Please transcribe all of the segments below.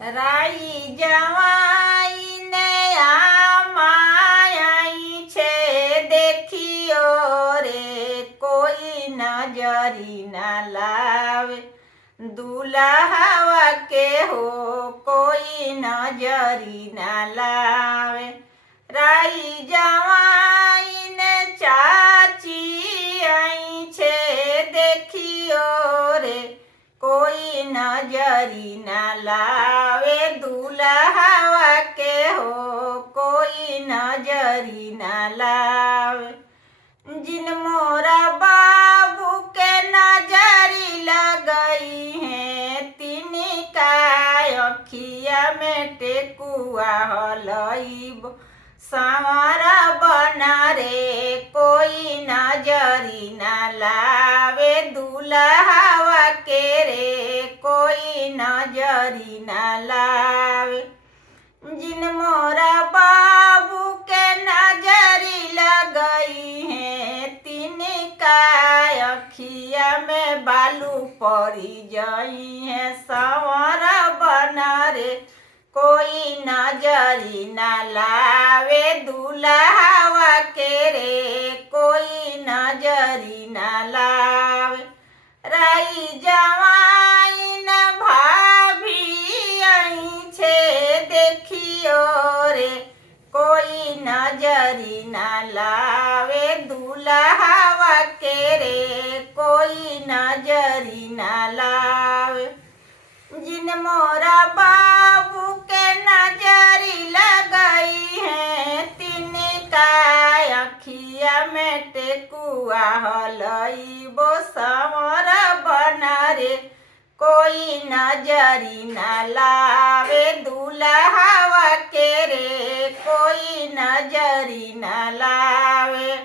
રાઈ જવાઈને આમાઈ છે દેખિયો રે કોઈ નજરી ના લાવે દુલ્હાવા કે હો કોઈ નજરી ના લાવે રાઈ જવાઈને ચાચી આઈ છે દેખિયો રે કોઈ નજરી ના લાવે દુલ્હાવા કે હો કોઈ નજરી ના લાવે जिन मोरा बाबू के नजरी लगई है तिनी का अखिया में टेकुआ हलईब सांवरा बना रे कोई नजरी ना लावे दुल्हावा के रे कोई नजरी ना लावे जिन मोरा बाबू के नजरी लगई है तिनका अखिया में बालू पड़ी जाई है संवर बना रे कोई नजरी ना लावे दुल्हावा के रे कोई नजरी ना लावे राई जवाई न भाभी आई छे देखियो रे कोई नजरी ना लावे दुल्हावा के रे कोई नजरी ना लावे जिन मोरा बाबू के नजरी लगई है तिनका अखिया में टेकुआ हलई बो समर बना रे कोई नजरी ना लावे दुल्हावा के रे कोई नजरी ना लावे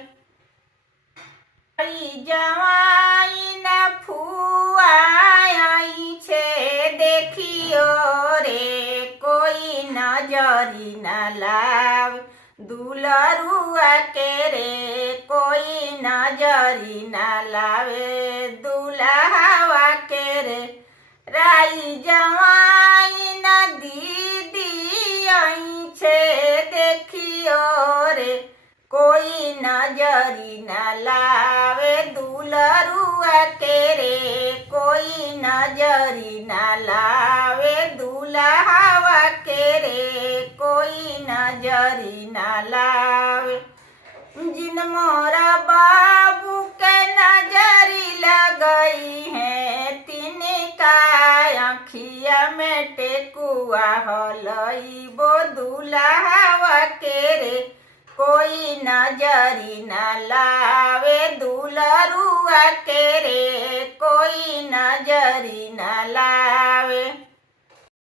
जवाई न फुआ आई छे देखियो रे कोई नजरी ना लावे दुलरुआ के रे कोई नजरी ना लावे दुल्हावा के रे राई जवाई न दीदी आई छे देखियो रे कोई नजरी ना लावे दुलरुआ के रे कोई नजरी ना लावे दुल्हावा के रे कोई नजरी ना लावे जिन मोरा बाबू के नजरी लगई है तिनका अखिया में टेकुआ हलई बो दुल्हावा के रे कोई नजरी ना लावे दुलरुआ के रे कोई नजरी ना लावे।